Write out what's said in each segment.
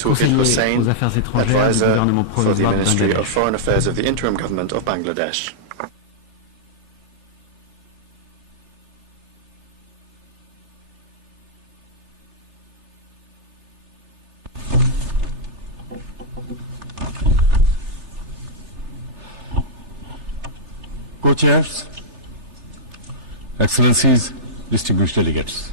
Touhid Hussain, aux Affaires étrangères du Advisor gouvernement for the provisoire de Ministry of Bangladesh. Foreign Affairs of the Interim Government of Bangladesh. Co-chairs, Excellencies, distinguished delegates.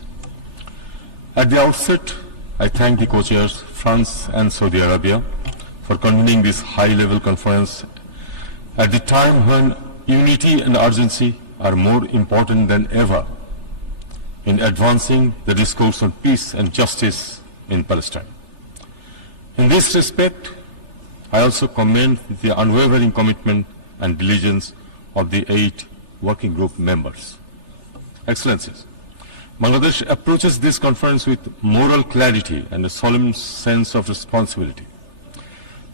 At the outset, I thank the co-chairs, France and Saudi Arabia, for convening this high-level conference at the time when unity and urgency are more important than ever in advancing the discourse on peace and justice in Palestine. In this respect, I also commend the unwavering commitment and diligence of the 8 working group members. Excellencies, Bangladesh approaches this conference with moral clarity and a solemn sense of responsibility.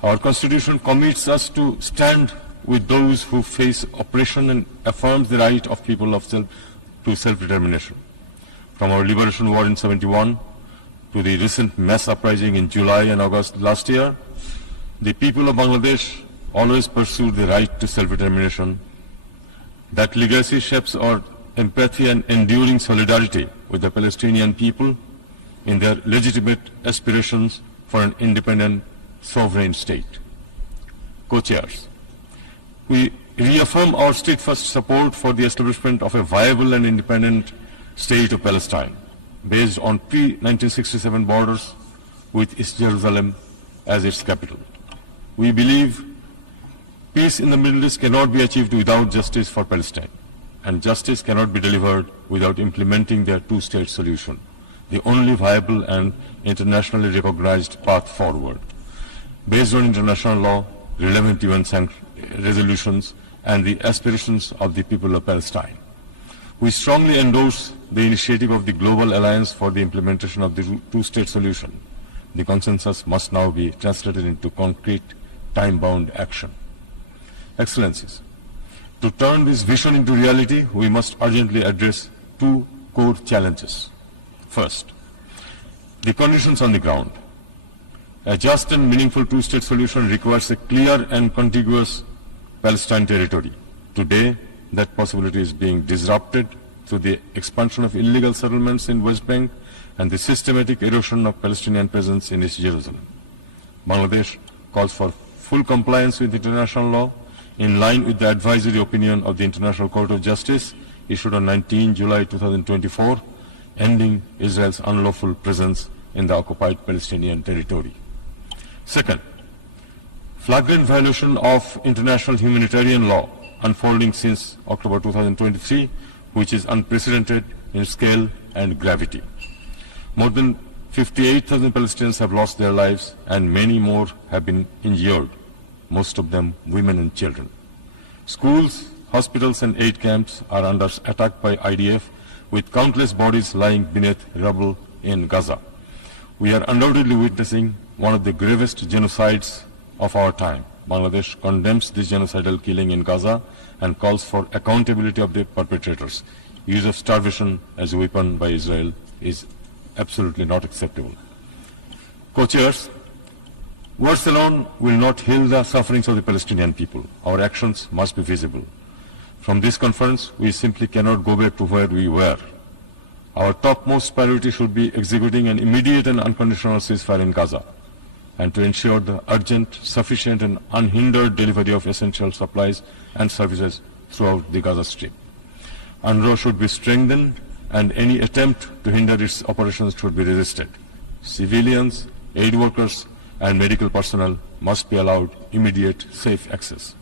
Our Constitution commits us to stand with those who face oppression and affirms the right of people to self-determination. From our liberation war in 71 to the recent mass uprising in July and August last year, the people of Bangladesh always pursued the right to self-determination. That legacy shapes our empathy and enduring solidarity with the Palestinian people in their legitimate aspirations for an independent, sovereign state. Co-chairs, we reaffirm our steadfast support for the establishment of a viable and independent state of Palestine based on pre-1967 borders with East Jerusalem as its capital. We believe peace in the Middle East cannot be achieved without justice for Palestine, and justice cannot be delivered without implementing their two-state solution, the only viable and internationally recognized path forward, based on international law, relevant UN resolutions, and the aspirations of the people of Palestine. We strongly endorse the initiative of the Global Alliance for the implementation of the two-state solution. The consensus must now be translated into concrete, time-bound action. Excellencies, to turn this vision into reality, we must urgently address 2 core challenges. First, the conditions on the ground. A just and meaningful two-state solution requires a clear and contiguous Palestine territory. Today, that possibility is being disrupted through the expansion of illegal settlements in West Bank and the systematic erosion of Palestinian presence in East Jerusalem. Bangladesh calls for full compliance with international law in line with the advisory opinion of the International Court of Justice issued on 19 July 2024, ending Israel's unlawful presence in the occupied Palestinian territory. Second, flagrant violation of international humanitarian law unfolding since October 2023, which is unprecedented in scale and gravity. More than 58,000 Palestinians have lost their lives and many more have been injured, most of them women and children. Schools, hospitals and aid camps are under attack by IDF, with countless bodies lying beneath rubble in Gaza. We are undoubtedly witnessing one of the gravest genocides of our time. Bangladesh condemns this genocidal killing in Gaza and calls for accountability of the perpetrators. Use of starvation as a weapon by Israel is absolutely not acceptable. Co-chairs, words alone will not heal the sufferings of the Palestinian people. Our actions must be visible. From this conference, we simply cannot go back to where we were. Our topmost priority should be executing an immediate and unconditional ceasefire in Gaza, and to ensure the urgent, sufficient and unhindered delivery of essential supplies and services throughout the Gaza Strip. UNRWA should be strengthened and any attempt to hinder its operations should be resisted. Civilians, aid workers and medical personnel must be allowed immediate, safe access.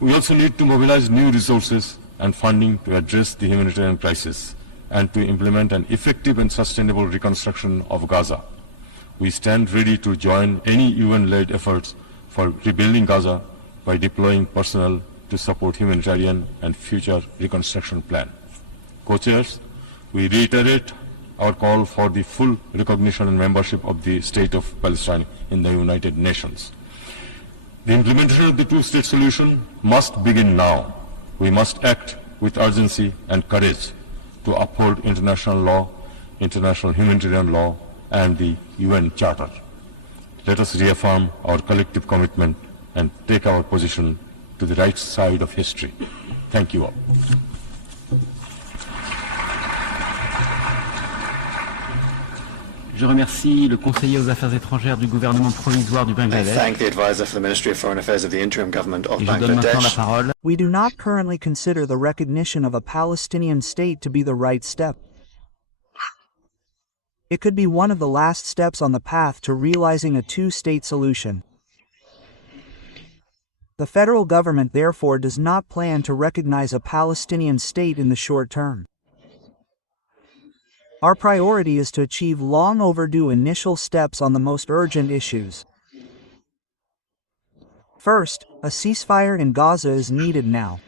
We also need to mobilize new resources and funding to address the humanitarian crisis and to implement an effective and sustainable reconstruction of Gaza. We stand ready to join any UN-led efforts for rebuilding Gaza by deploying personnel to support humanitarian and future reconstruction plan. Co-chairs, we reiterate our call for the full recognition and membership of the State of Palestine in the United Nations. The implementation of the two-state solution must begin now. We must act with urgency and courage to uphold international law, international humanitarian law, and the UN Charter. let us reaffirm our collective commitment and take our position to the right side of history. Thank you all. Je remercie le conseiller aux affaires étrangères du gouvernement provisoire du I Bangladesh. thank the advisor for the Ministry of Foreign Affairs of the interim government of Et je donne maintenant la Bangladesh. parole. We do not currently consider the recognition of a Palestinian state to be the right step. It could be one of the last steps on the path to realizing a two-state solution. The federal government therefore does not plan to recognize a Palestinian state in the short term. Our priority is to achieve long overdue initial steps on the most urgent issues. First, a ceasefire in Gaza is needed now.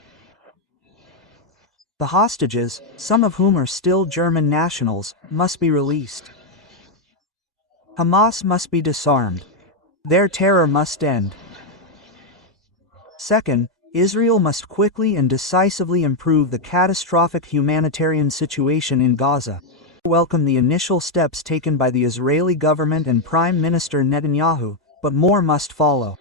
The hostages, some of whom are still German nationals, must be released. Hamas must be disarmed. Their terror must end. Second, Israel must quickly and decisively improve the catastrophic humanitarian situation in Gaza. I welcome the initial steps taken by the Israeli government and Prime Minister Netanyahu, but more must follow.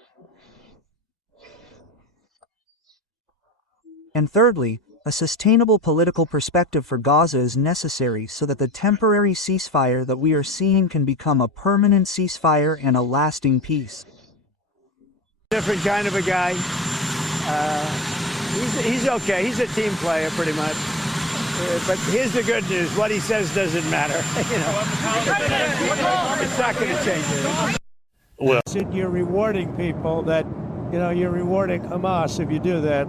And thirdly, a sustainable political perspective for Gaza is necessary so that the temporary ceasefire that we are seeing can become a permanent ceasefire and a lasting peace. Different kind of a guy. He's okay. He's a team player, pretty much. But here's the good news: what he says doesn't matter. It's not going to change it. You're rewarding people that, you're rewarding Hamas if you do that,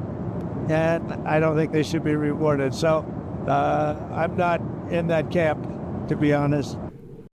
and I don't think they should be rewarded. So I'm not in that camp, to be honest.